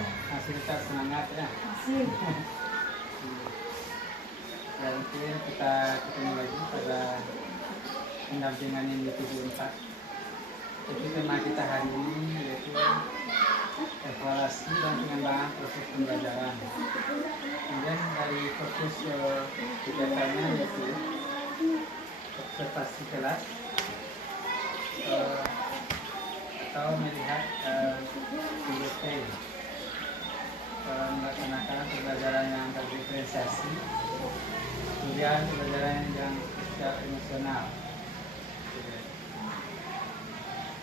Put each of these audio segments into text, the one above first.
Masih tetap semangat ya. Masih. Dan mungkin kita ketemu lagi pada pendampingan yang di 74. Jadi tema kita hari ini yaitu evaluasi dan pengembangan proses pembelajaran. Kemudian dari fokus kegiatannya yaitu observasi kelas atau melihat PDP, melaksanakan pembelajaran yang terdiferensiasi, kemudian pembelajaran yang secara emosional.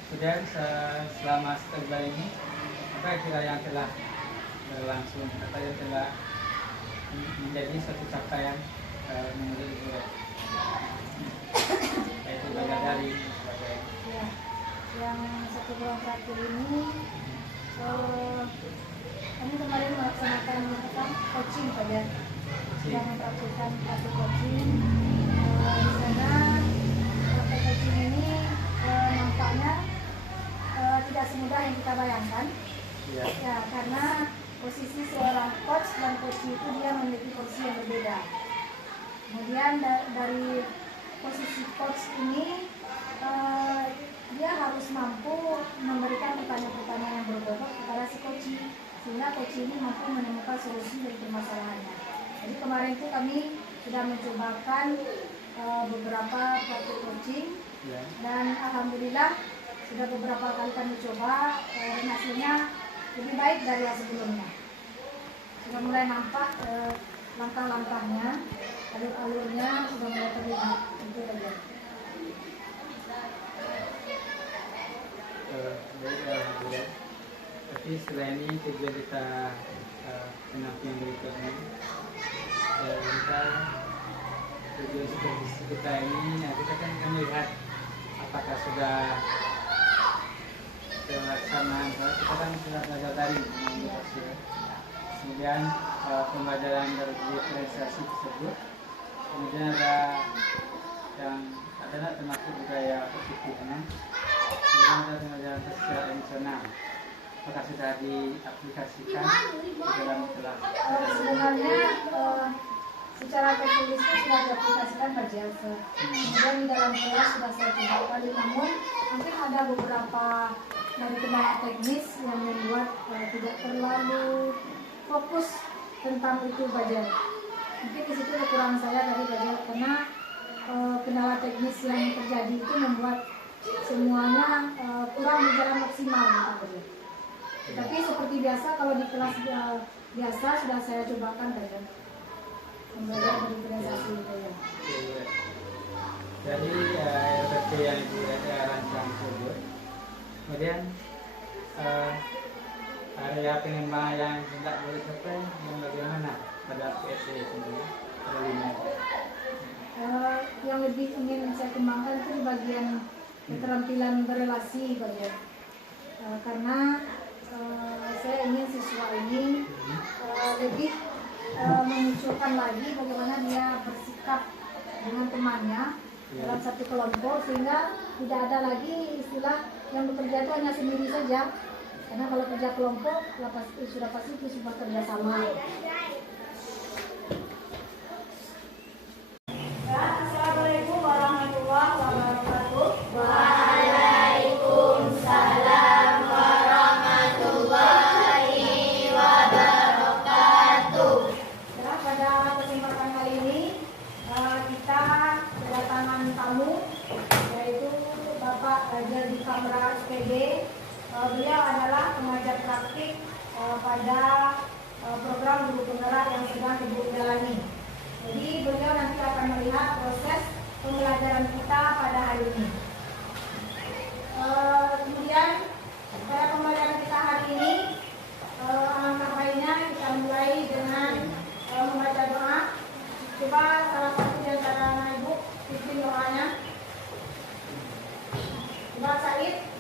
Kemudian selama setelah ini apa kira yang telah berlangsung, apa yang telah menjadi suatu capaian menurut Ibu, yaitu belajar dari Ya, yang 1 bulan terakhir ini kami kemarin melaksanakan coaching pada sedang mempraktikkan praktik coaching. Di sana praktik coaching ini nampaknya tidak semudah yang kita bayangkan. Ya, karena posisi seorang coach dan coach itu dia memiliki posisi yang berbeda. Kemudian dari posisi coach ini dia harus mampu memberikan pertanyaan-pertanyaan yang berbobot kepada si coach, sehingga coach ini mampu menemukan solusi dari permasalahannya. Jadi kemarin itu kami sudah mencobakan beberapa praktik coaching dan alhamdulillah sudah beberapa kali kami coba, hasilnya lebih baik dari yang sebelumnya. Sudah mulai nampak langkah-langkahnya, alur-alurnya sudah mulai terlihat. Itu saja. Tapi setelah ini tujuan kita penampilan berikutnya, kita tujuan supervisi kita ini, kita kan melihat apakah sudah terlaksana. Kita kan sudah belajar dari kemudian pembelajaran dari diferensiasi tersebut, kemudian ada yang adalah termasuk budaya positifnya, kemudian ada pembelajaran secara emosional. Apakah sudah diaplikasikan di dalam kelas? Sebenarnya secara teknis sudah diaplikasikan Pak Jasa. Kemudian di dalam kelas sudah saya coba, namun mungkin ada beberapa dari kendala teknis yang membuat tidak terlalu fokus tentang itu Pak Jasa. Mungkin di situ kekurangan saya tadi Pak Jasa, karena kendala teknis yang terjadi itu membuat semuanya kurang berjalan maksimal gitu Pak Jasa. Tapi seperti biasa kalau di kelas biasa sudah saya cobakan Pak Jasa. Belajar diferensiasi itu ya. Jadi RPT yang Ibu rancang tersebut, kemudian area pengembangan yang tidak boleh capai yang bagaimana pada PSC sendiri? Yang lebih ingin saya kembangkan itu di bagian keterampilan berrelasi bagian, karena saya ingin siswa ini lebih memunculkan lagi bagaimana dia bersikap dengan temannya dalam satu kelompok, sehingga tidak ada lagi istilah yang bekerja itu hanya sendiri saja, karena kalau kerja kelompok sudah pasti itu sebuah kerjasama. Assalamualaikum warahmatullahi wabarakatuh. Waalaikumsalam warahmatullahi wabarakatuh. Pada kesempatan kali ini kita kedatangan tamu, yaitu Bapak Jadi Kamra SPD. Beliau adalah pengajar praktik pada program guru penggerak yang sedang Ibu jalani. Jadi beliau nanti akan melihat proses pembelajaran kita pada hari ini. Kemudian pada pembelajaran kita hari ini, alangkah baiknya kita mulai dengan membaca doa. Coba salah satu di antara ibu pimpin doanya. Coba Said.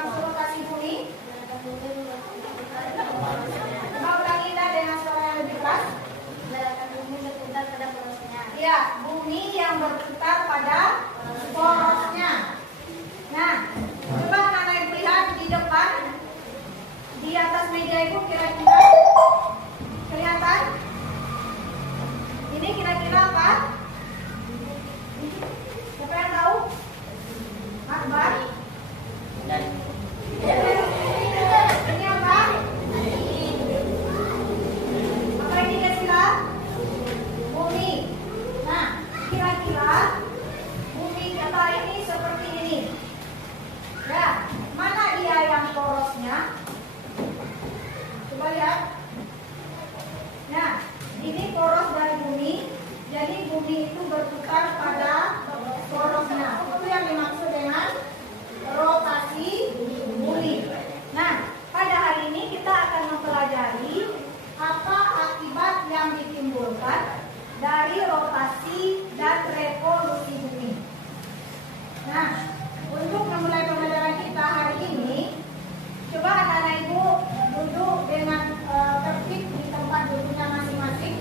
dimaksud rotasi bumi? Coba ulangi dengan suara yang lebih keras. Gerakan bumi berputar pada porosnya. Ya, bumi yang berputar pada porosnya. Nah, coba anak-anak ibu lihat di depan, di atas meja ibu kira-kira kelihatan? Ini kira-kira apa? Siapa yang tahu? Akbar? Ini apa? Apa ini kira-kira? Bumi. Nah, kira-kira bumi kita ini seperti ini. Ya, mana dia yang porosnya? Coba lihat. Nah, ini poros dari bumi. Jadi bumi itu berputar pada porosnya. Itu yang dimaksud dengan rotasi bumi. Nah, pada hari ini kita akan mempelajari apa akibat yang ditimbulkan dari rotasi dan revolusi bumi. Nah, untuk memulai pembelajaran kita hari ini, coba anak-anak ibu duduk dengan tertib di tempat duduknya masing-masing.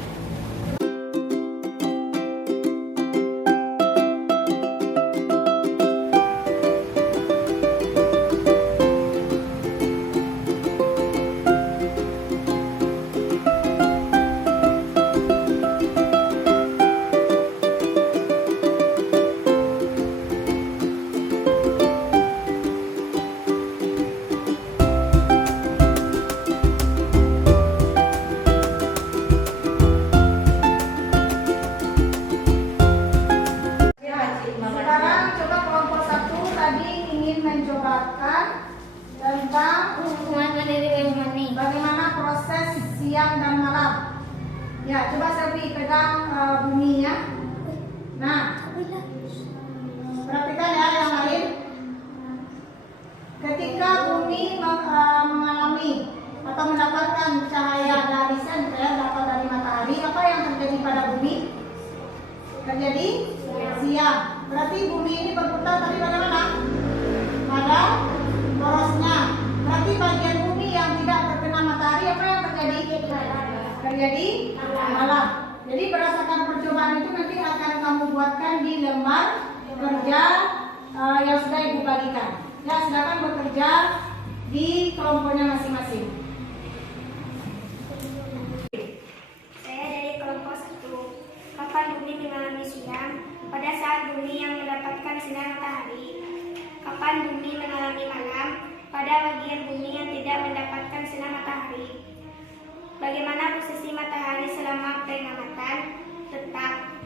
Sekarang coba kelompok 1 tadi ingin mencobakan tentang Hubungan dari bumi. bagaimana proses siang dan malam. Ya, coba Selvi pegang buminya. Nah, perhatikan ya yang lain. Ketika bumi mengalami atau mendapatkan cahaya dari senter atau dari matahari, apa yang terjadi pada bumi? Terjadi siang. Berarti bumi ini berputar tadi bagaimana? Pada porosnya. Berarti bagian bumi yang tidak terkena matahari apa yang terjadi? Terjadi malam. Jadi berdasarkan percobaan itu nanti akan kamu buatkan di lembar kerja yang sudah ibu bagikan. Ya, silakan bekerja di kelompoknya masing-masing. Saya dari kelompok 1. Kapan bumi mengalami siang? Pada saat bumi yang mendapatkan sinar matahari. Kapan bumi mengalami malam? Pada bagian bumi yang tidak mendapatkan sinar matahari. Bagaimana posisi matahari selama pengamatan? Tetap.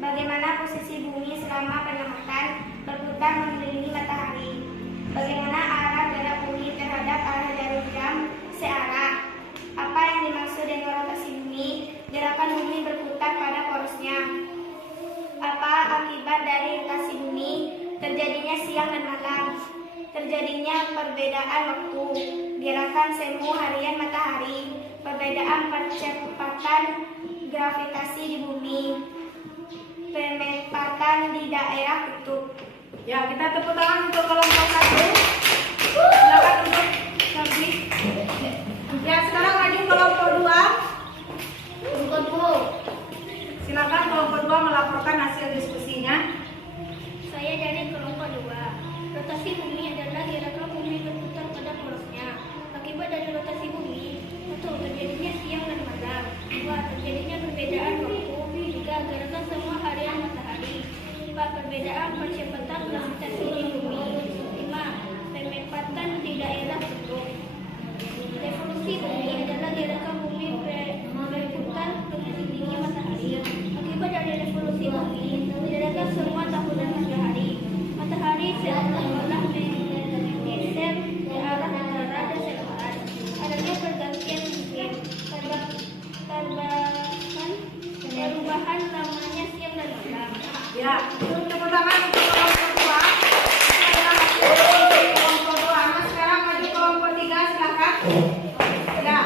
Bagaimana posisi bumi selama pengamatan? Berputar mengelilingi matahari. Bagaimana arah gerak bumi terhadap arah jarum jam? Searah. Apa yang dimaksud dengan rotasi bumi? Gerakan bumi berputar pada porosnya. Apa akibat dari rotasi bumi? Terjadinya siang dan malam. Terjadinya perbedaan waktu. Gerakan semu harian matahari. Perbedaan percepatan gravitasi di bumi. Pemepatan di daerah kutub. Ya, kita tepuk tangan untuk kelompok 1. Silakan duduk Selvi. Ya, sekarang maju kelompok 2. Kelompok 2. Silakan kelompok 2 melaporkan hasil diskusinya. Saya dari kelompok 2. Rotasi bumi adalah gerakan bumi berputar pada porosnya. Akibat dari rotasi bumi, 1. Terjadinya siang dan malam. 2. Terjadinya perbedaan waktu. 3. Gerakan semua harian matahari. 4. Perbedaan percepatan gravitasi di bumi. 5. Pemepatan di daerah kutub. Revolusi bumi adalah gerakan bumi berputar mengelilingi matahari. Akibat dari revolusi bumi, gerakan semua tahunan matahari. Matahari seolah-olah menggeser ke arah utara dan selatan. Adanya pergantian musim, perubahan namanya siang dan malam. Ya, tepuk tangan untuk kelompok 2. Adalah hasil diskusi kelompok 2. Nah, sekarang maju kelompok 3, silakan. Ya,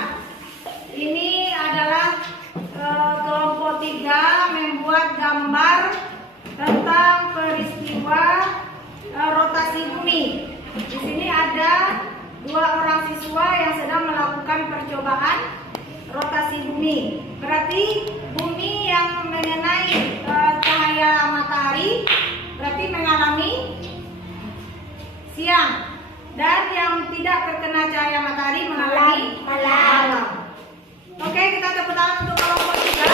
ini adalah kelompok 3 membuat gambar tentang peristiwa rotasi bumi. Di sini ada percobaan rotasi bumi. Berarti bumi yang mengenai cahaya matahari berarti mengalami siang, dan yang tidak terkena cahaya matahari mengalami malam. Oke, kita tepuk tangan untuk kelompok 3.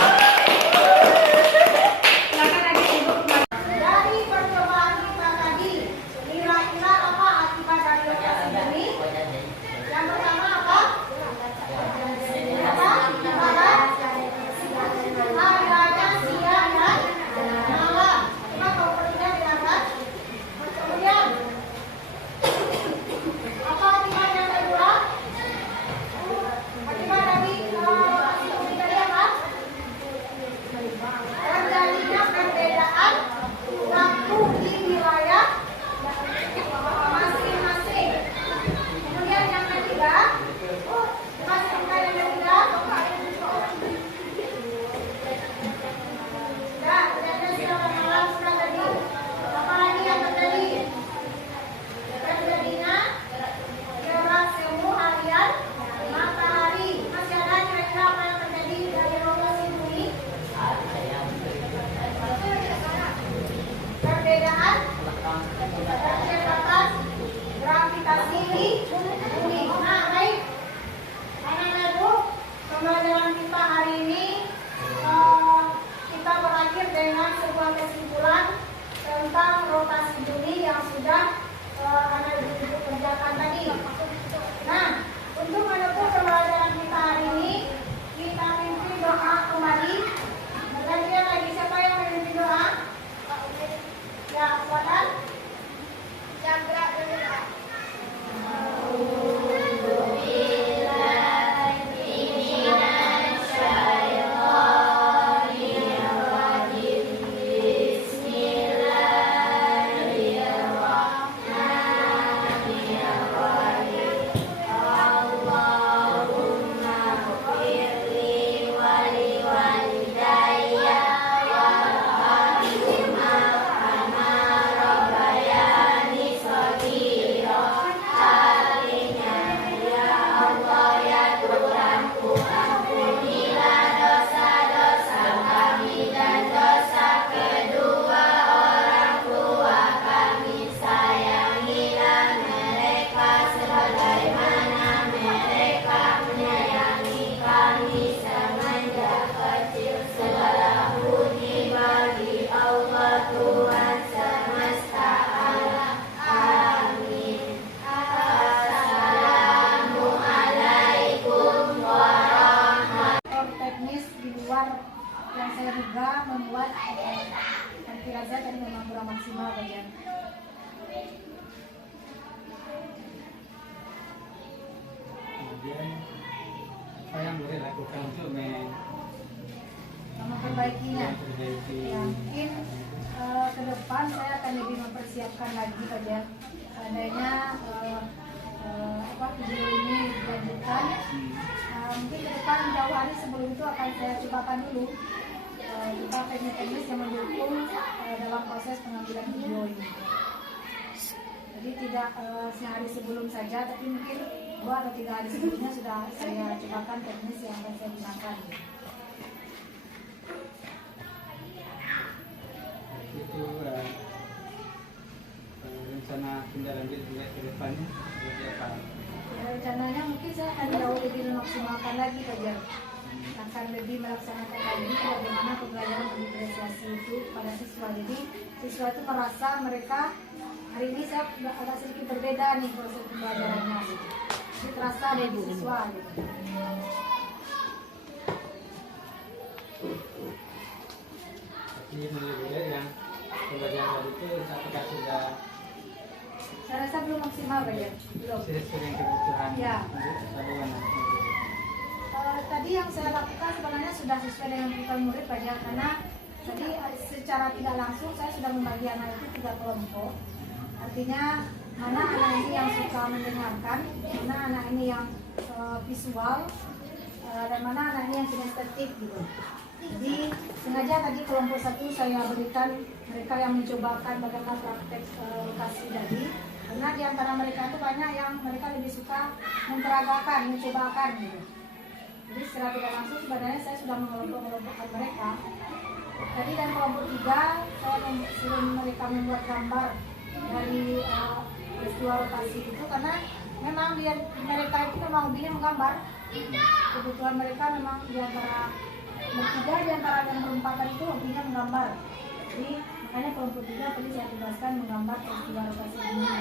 Silakan lagi duduk. Dari percobaan kita tadi, kira-kira apa akibat dari rotasi bumi? Yang pertama apa? Adanya siang dan malam. Coba kalau perlunya diangkat. Kemudian apa akibat yang kedua? Akibat dari rotasi bumi tadi apa? Terjadinya perbedaan waktu di wilayah masing-masing. Kemudian yang ketiga, masukkan yang ketiga. Ya, terjadi siang malam sudah tadi. Apa lagi yang terjadi? Terjadinya gerak semu harian matahari. Masih ada kira-kira apa yang terjadi dari rotasi bumi? Perbedaan kecepatan gravitasi di bumi. Nah, baik. Anak-anak ibu, pembelajaran kita hari ini kita berakhir dengan sebuah kesimpulan tentang rotasi bumi yang sudah anak ibu kerjakan tadi. Nah, untuk menutup pembelajaran kita hari ini, kita mimpi doa kembali. Bergantian lagi, siapa yang mimpi doa? Ya, Wadan. Yang gerak bergerak. Teknis di luar yang saya duga membuat Firza tadi memang kurang maksimal bagian. Kemudian apa yang boleh lakukan untuk memperbaikinya? memperbaiki? Ya, mungkin ke depan saya akan lebih mempersiapkan lagi saja. Seandainya video ini dilanjutkan, mungkin ke depan jauh hari sebelum itu akan saya cobakan dulu kita teknis-teknis yang mendukung dalam proses pengambilan video ini. Jadi tidak sehari sebelum saja, tapi mungkin 2 atau 3 hari sebelumnya sudah saya cobakan teknis yang akan saya gunakan. Itu rencana tindak lanjut ke depannya seperti apa? Rencananya mungkin saya akan jauh lebih memaksimalkan lagi saja. Akan lebih melaksanakan lagi bagaimana pembelajaran berdifferensiasi itu pada siswa. Jadi siswa itu merasa mereka hari ini saya agak sedikit berbeda nih proses pembelajarannya. Jadi terasa ada di siswa. Gitu. Tapi menurut yang pembelajaran itu apakah sudah Saya rasa belum maksimal ya. Belum. sesuai kebutuhan Ya. untuk bagaimana? Tadi yang saya lakukan sebenarnya sudah sesuai dengan kebutuhan murid saja, karena tadi secara tidak langsung saya sudah membagi anak itu 3 kelompok. Artinya mana anak ini yang suka mendengarkan, mana anak ini yang visual, dan mana anak ini yang kinestetik gitu. Jadi sengaja tadi kelompok 1 saya berikan mereka yang mencobakan bagaimana praktek lokasi tadi, karena di antara mereka itu banyak yang mereka lebih suka memperagakan, mencobakan gitu. Jadi secara tidak langsung sebenarnya saya sudah mengelompokkan mereka. Tadi dan kelompok 3 saya suruh mereka membuat gambar dari peristiwa rotasi itu karena memang mereka itu memang hobinya menggambar. Kebutuhan mereka memang diantara bertiga, diantara yang berempatan itu hobinya menggambar. Jadi makanya kelompok 3 tadi saya tugaskan menggambar peristiwa rotasi ini.